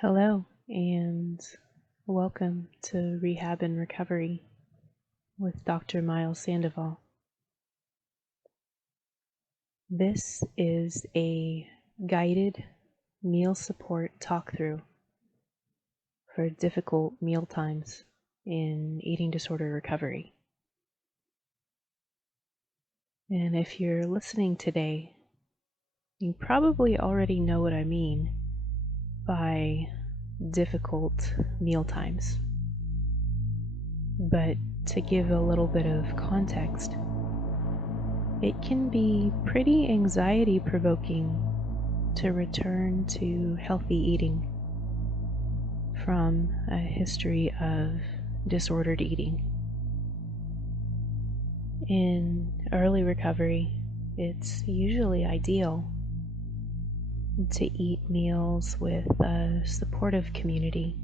Hello, and welcome to Rehab and Recovery with Dr. Miles Sandoval. This is a guided meal support talk-through for difficult meal times in eating disorder recovery. And if you're listening today, you probably already know what I mean by difficult meal times. But to give a little bit of context, it can be pretty anxiety provoking to return to healthy eating from a history of disordered eating. In early recovery, it's usually ideal to eat meals with a supportive community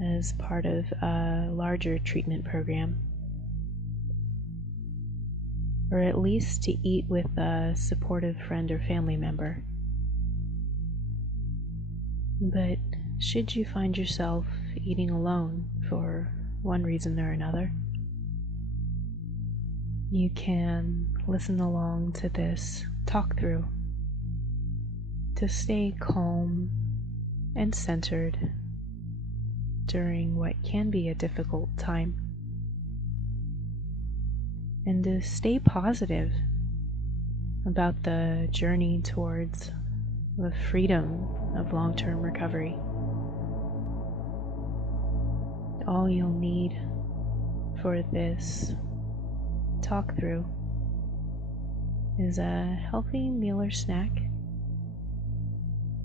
as part of a larger treatment program, or at least to eat with a supportive friend or family member. But should you find yourself eating alone for one reason or another, you can listen along to this talk-through to stay calm and centered during what can be a difficult time, and to stay positive about the journey towards the freedom of long-term recovery. All you'll need for this talk through is a healthy meal or snack,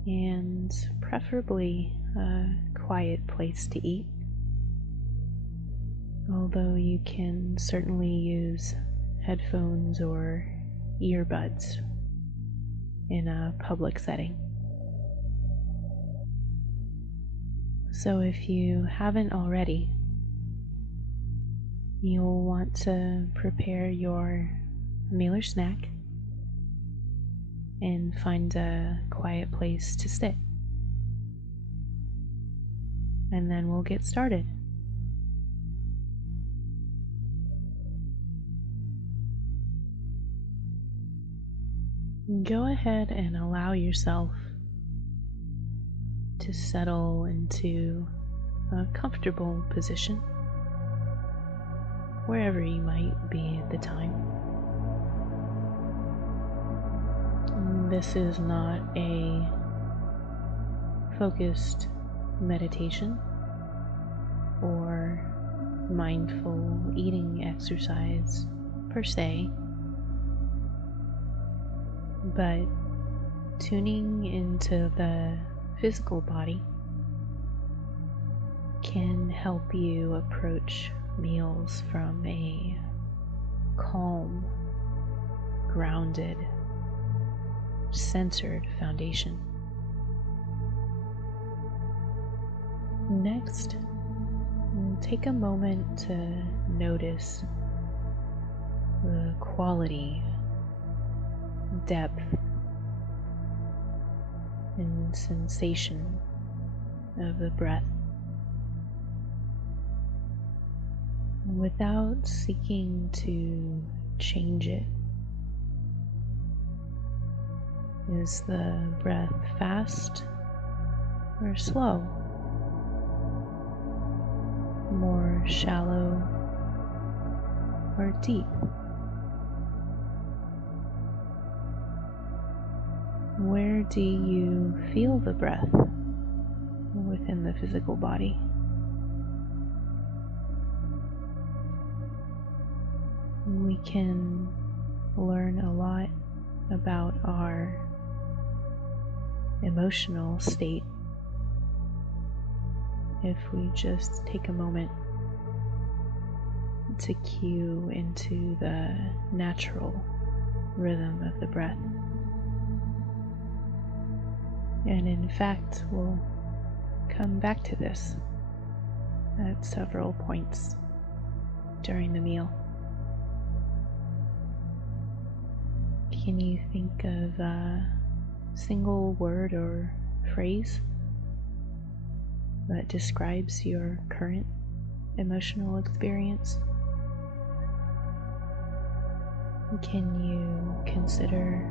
and preferably a quiet place to eat, although you can certainly use headphones or earbuds in a public setting. So if you haven't already, you'll want to prepare your meal or snack and find a quiet place to sit. And then we'll get started. Go ahead and allow yourself to settle into a comfortable position, wherever you might be at the time. This is not a focused meditation or mindful eating exercise per se, but tuning into the physical body can help you approach meals from a calm, grounded, centered foundation. Next, take a moment to notice the quality, depth, and sensation of the breath without seeking to change it. Is the breath fast or slow? More shallow or deep? Where do you feel the breath within the physical body? We can learn a lot about our emotional state if we just take a moment to cue into the natural rhythm of the breath. And in fact, we'll come back to this at several points during the meal. Can you think of a single word or phrase that describes your current emotional experience? Can you consider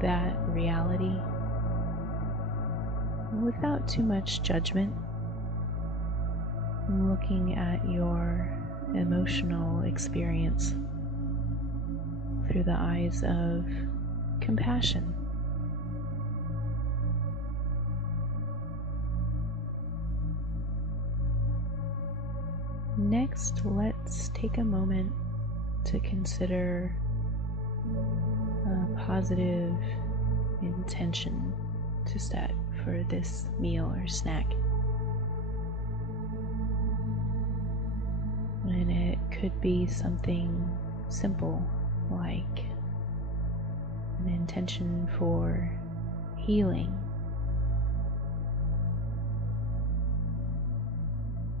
that reality without too much judgment, looking at your emotional experience through the eyes of compassion? Next, let's take a moment to consider a positive intention to set for this meal or snack. And it could be something simple like an intention for healing,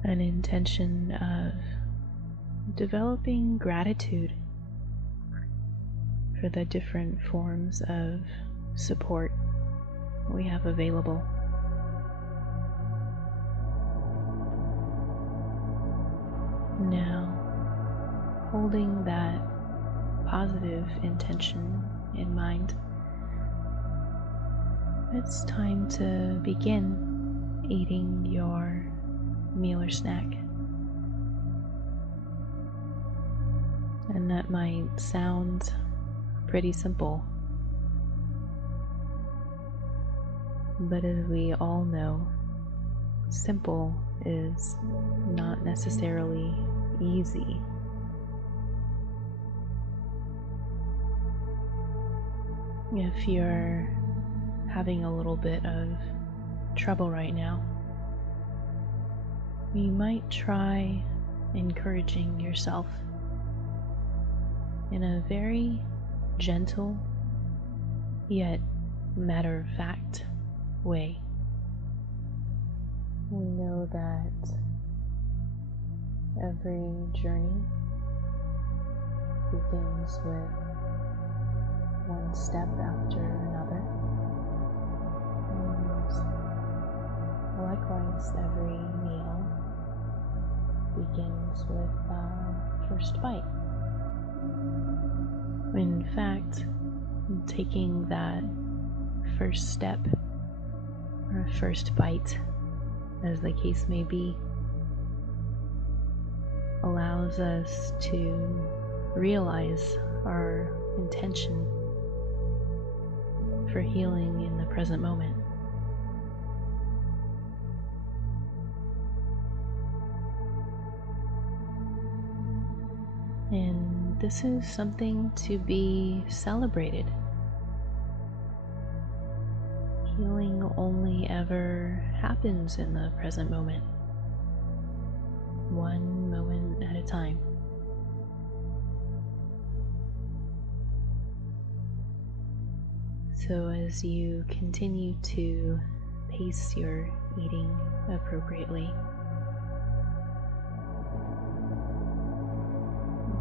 an intention of developing gratitude for the different forms of support we have available. Now, holding that positive intention in mind, it's time to begin eating your meal or snack. And that might sound pretty simple, but as we all know, simple is not necessarily easy. If you're having a little bit of trouble right now, you might try encouraging yourself in a very gentle yet matter-of-fact way. We know that every journey begins with one step after another, and likewise every meal begins with the first bite. In fact, taking that first step or first bite, as the case may be, allows us to realize our intention for healing in the present moment. And this is something to be celebrated. Healing only ever happens in the present moment, one moment at a time. So as you continue to pace your eating appropriately,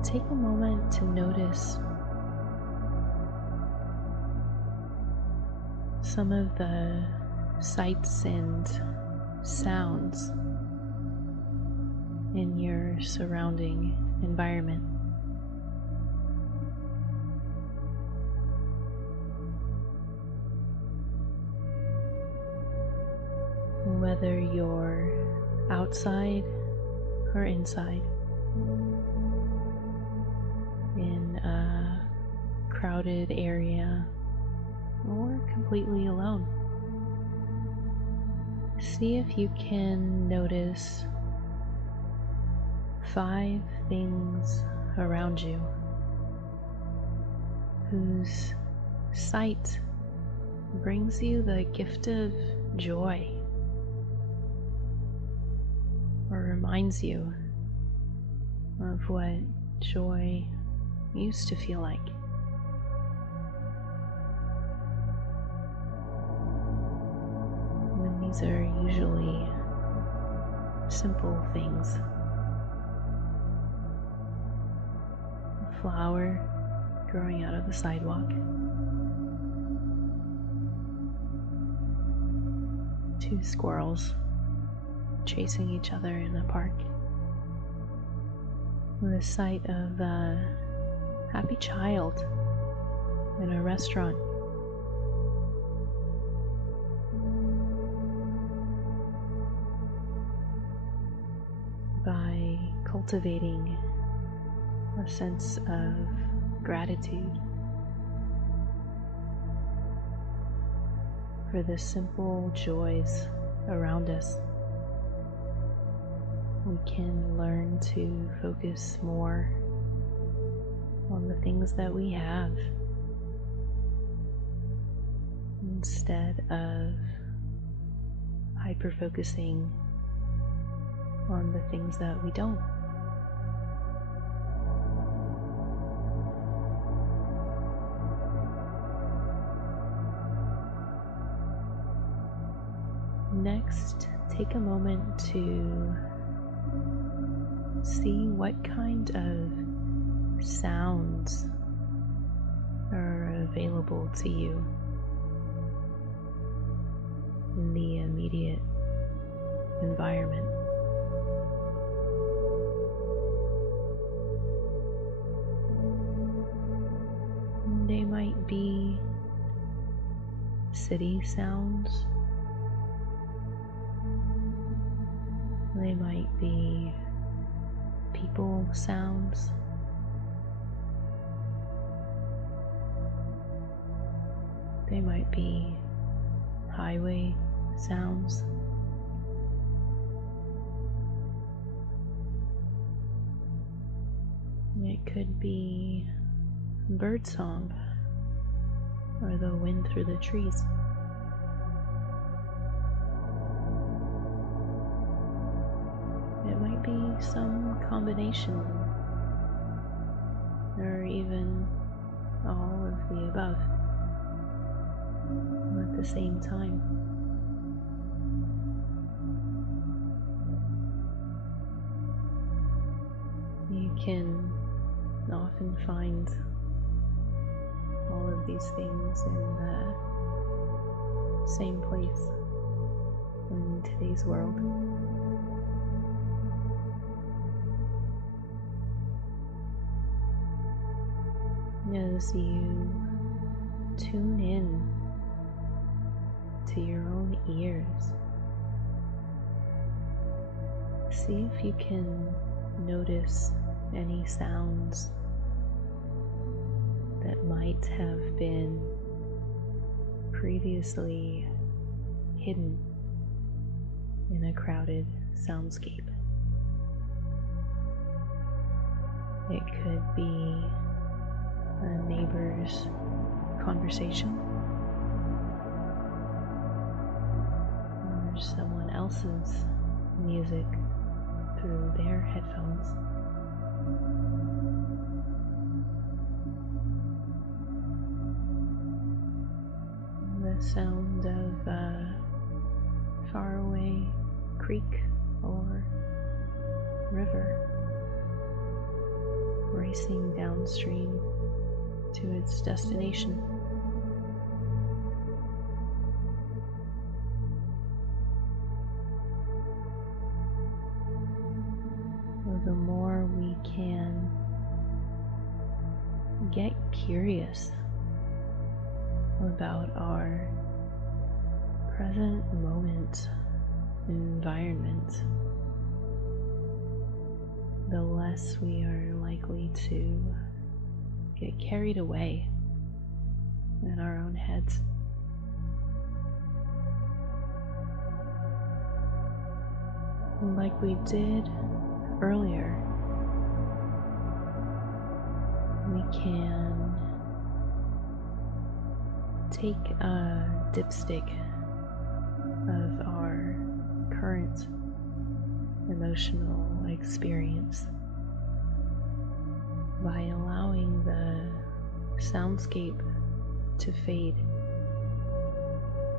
take a moment to notice some of the sights and sounds in your surrounding environment. Whether you're outside or inside, in a crowded area or completely alone. See if you can notice 5 things around you whose sight brings you the gift of joy, or reminds you of what joy used to feel like. And these are usually simple things. A flower growing out of the sidewalk, two squirrels chasing each other in the park. The sight of a happy child in a restaurant. By cultivating a sense of gratitude for the simple joys around us, we can learn to focus more on the things that we have instead of hyper-focusing on the things that we don't. Next, take a moment to see what kind of sounds are available to you in the immediate environment. They might be city sounds. They might be people sounds. They might be highway sounds. It could be birdsong or the wind through the trees. It might be some combination or even all of the above at the same time. You can often find all of these things in the same place in today's world. As you tune in to your own ears, see if you can notice any sounds that might have been previously hidden in a crowded soundscape. It could be a neighbor's conversation or someone else's music through their headphones. The sound of a faraway creek or river racing downstream to its destination. The more we can get curious about our present moment environment, the less we are likely to get carried away in our own heads. Like we did earlier, we can take a dipstick of our current emotional experience by allowing the soundscape to fade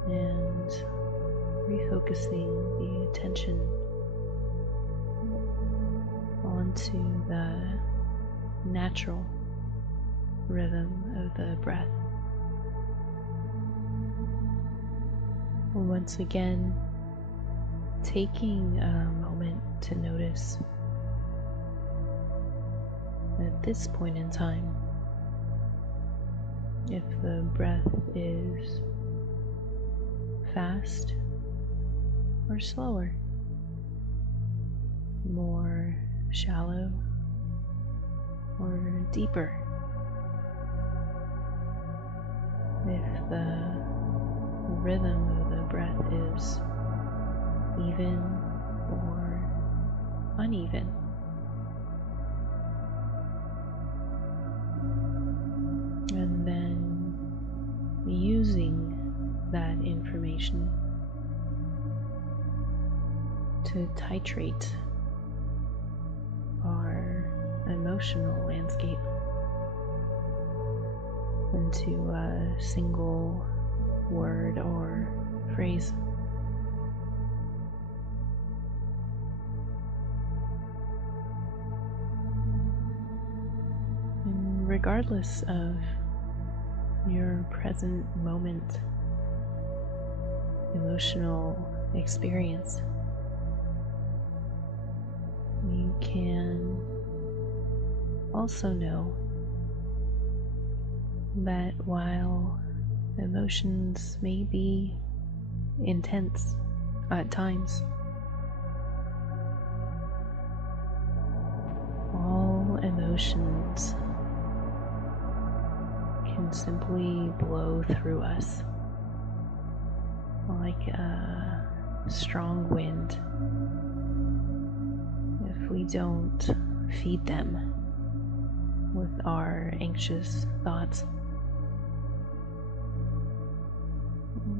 and refocusing the attention onto the natural rhythm of the breath. Once again, taking a moment to notice at this point in time if the breath is fast or slower, more shallow or deeper, if the rhythm of the breath is even or uneven. And then using that information to titrate our emotional landscape into a single word or phrase. And regardless of your present moment emotional experience, you can also know that while emotions may be intense at times, all emotions can simply blow through us like a strong wind if we don't feed them with our anxious thoughts.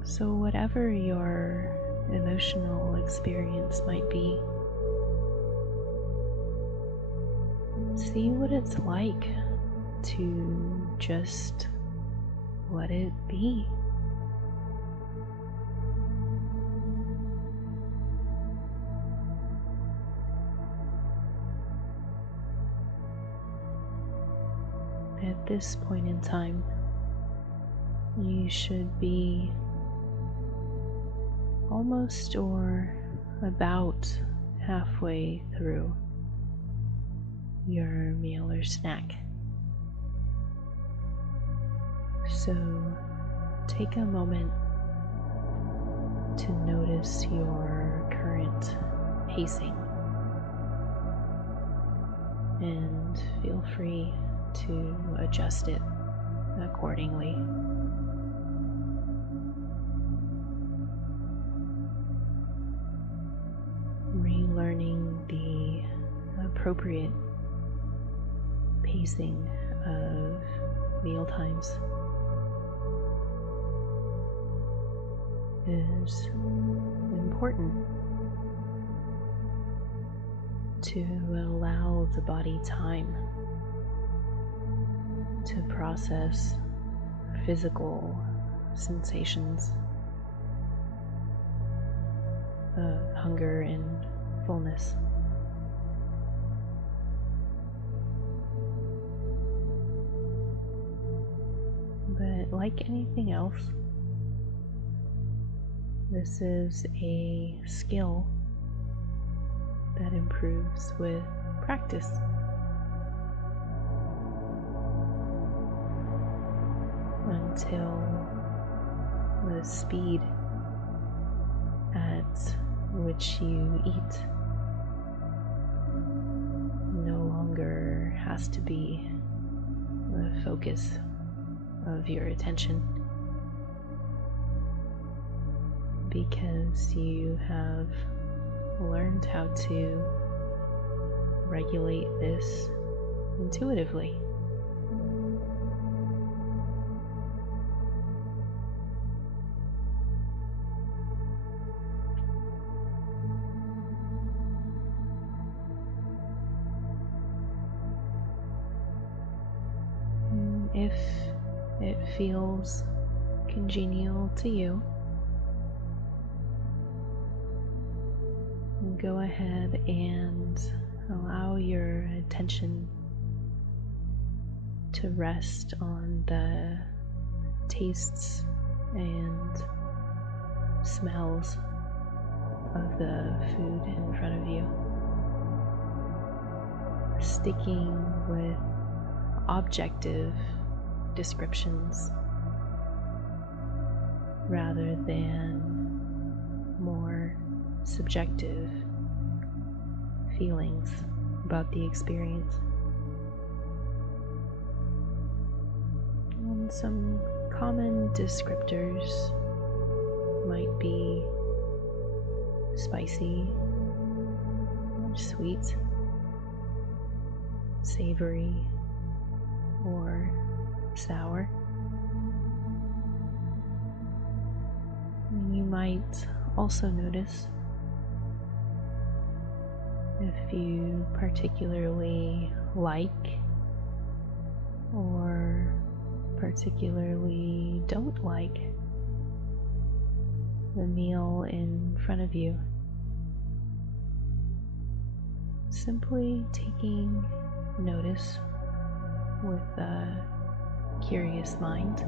So whatever your emotional experience might be, see what it's like to just let it be. At this point in time, you should be almost or about halfway through your meal or snack. So take a moment to notice your current pacing and feel free to adjust it accordingly. Relearning the appropriate pacing of mealtimes is important to allow the body time to process physical sensations of hunger and fullness. But like anything else, this is a skill that improves with practice. Until the speed at which you eat no longer has to be the focus of your attention, because you have learned how to regulate this intuitively. If it feels congenial to you, go ahead and allow your attention to rest on the tastes and smells of the food in front of you, sticking with objective descriptions rather than more subjective feelings about the experience. And some common descriptors might be spicy, sweet, savory, or sour. And you might also notice if you particularly like or particularly don't like the meal in front of you. Simply taking notice with a curious mind.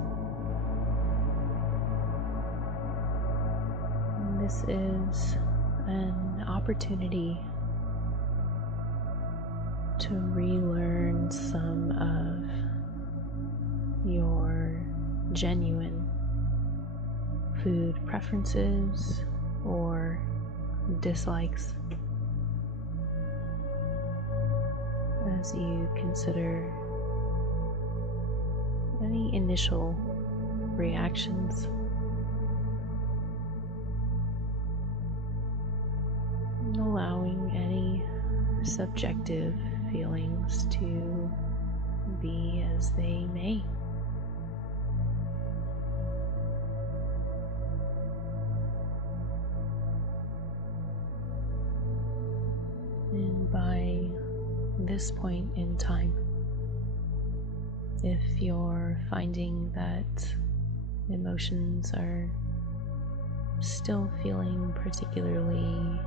And this is an opportunity to relearn some of your genuine food preferences or dislikes as you consider any initial reactions. Allowing any subjective feelings to be as they may. And by this point in time, if you're finding that emotions are still feeling particularly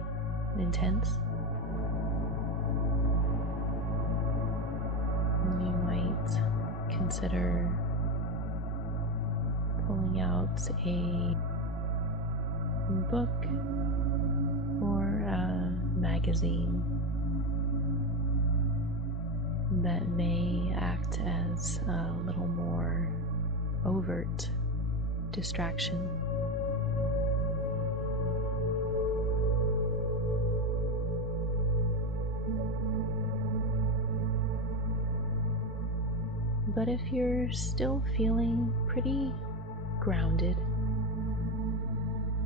intense, you might consider pulling out a book or a magazine that may act as a little more overt distraction. But if you're still feeling pretty grounded,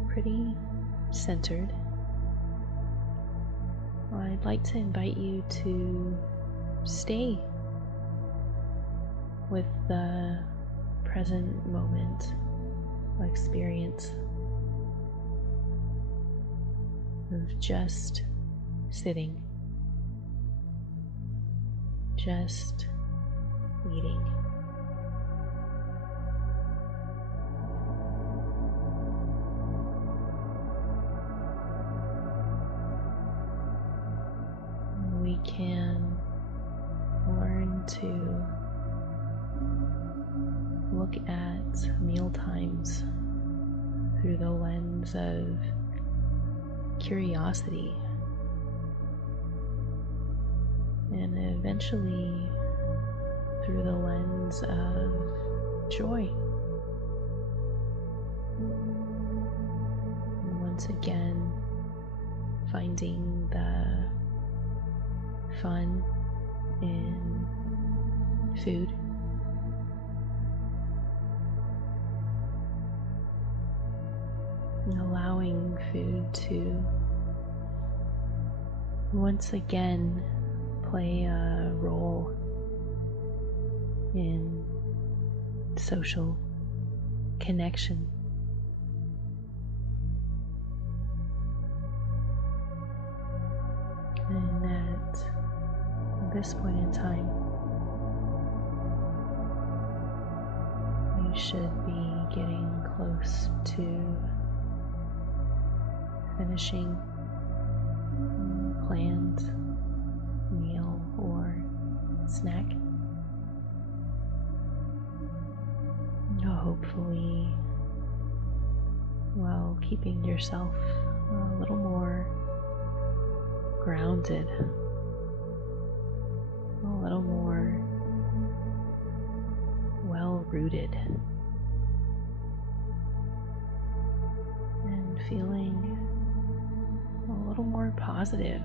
pretty centered, I'd like to invite you to stay with the present moment experience of just sitting, just eating. We can learn to look at mealtimes through the lens of curiosity and eventually through the lens of joy. And once again, finding the fun in food. And allowing food to once again play a role in social connection. And at this point in time, you should be getting close to finishing a planned meal or snack. Hopefully, while keeping yourself a little more grounded, a little more well-rooted, and feeling a little more positive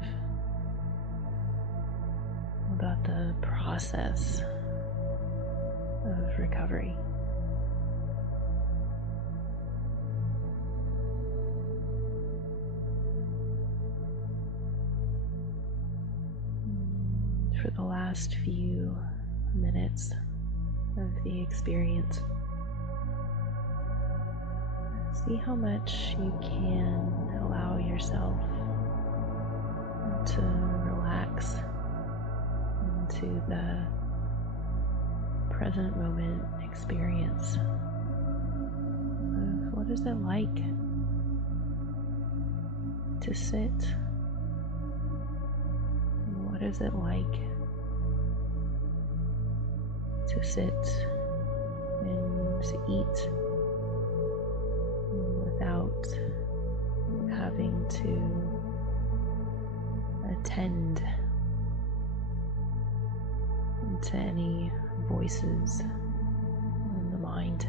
about the process of recovery. For the last few minutes of the experience, see how much you can allow yourself to relax into the present moment experience of what is it like to sit? What is it like to sit and to eat without having to attend to any voices in the mind?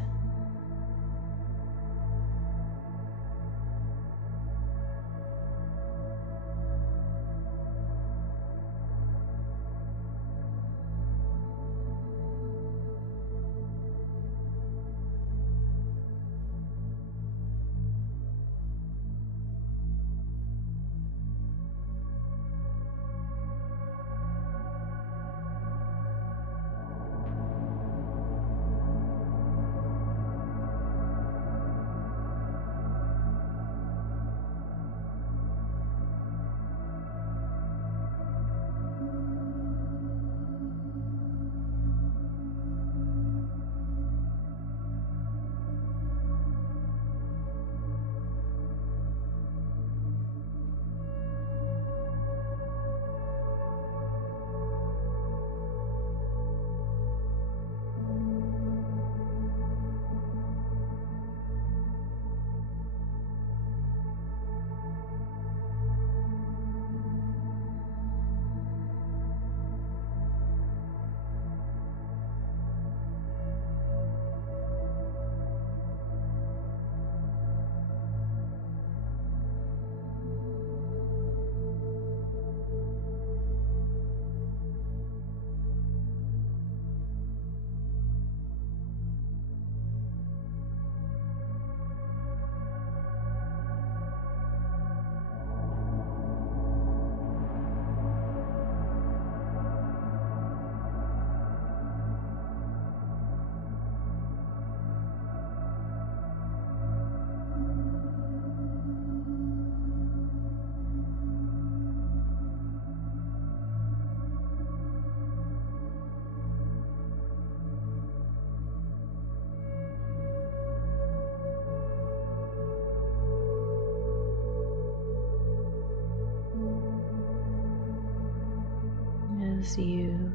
As you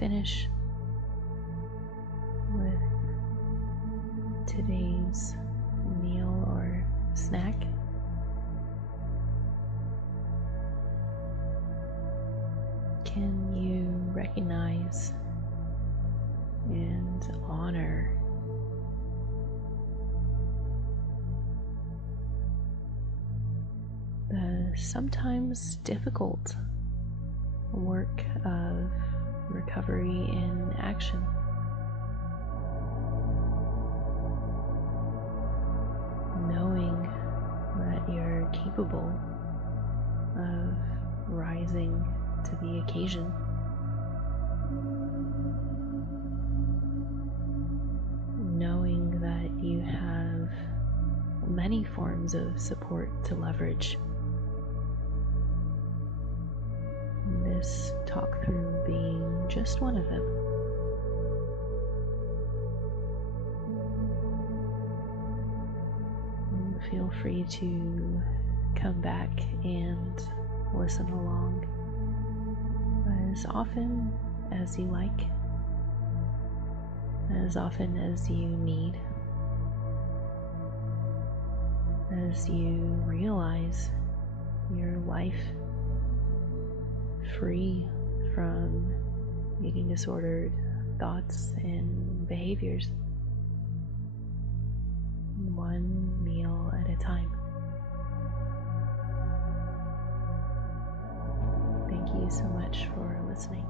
finish with today's meal or snack, can you recognize and honor the sometimes difficult work of recovery in action? Knowing that you're capable of rising to the occasion. Knowing that you have many forms of support to leverage. This talk through being just one of them. And feel free to come back and listen along as often as you like, as often as you need, as you realize your life free from eating disordered thoughts and behaviors, one meal at a time. Thank you so much for listening.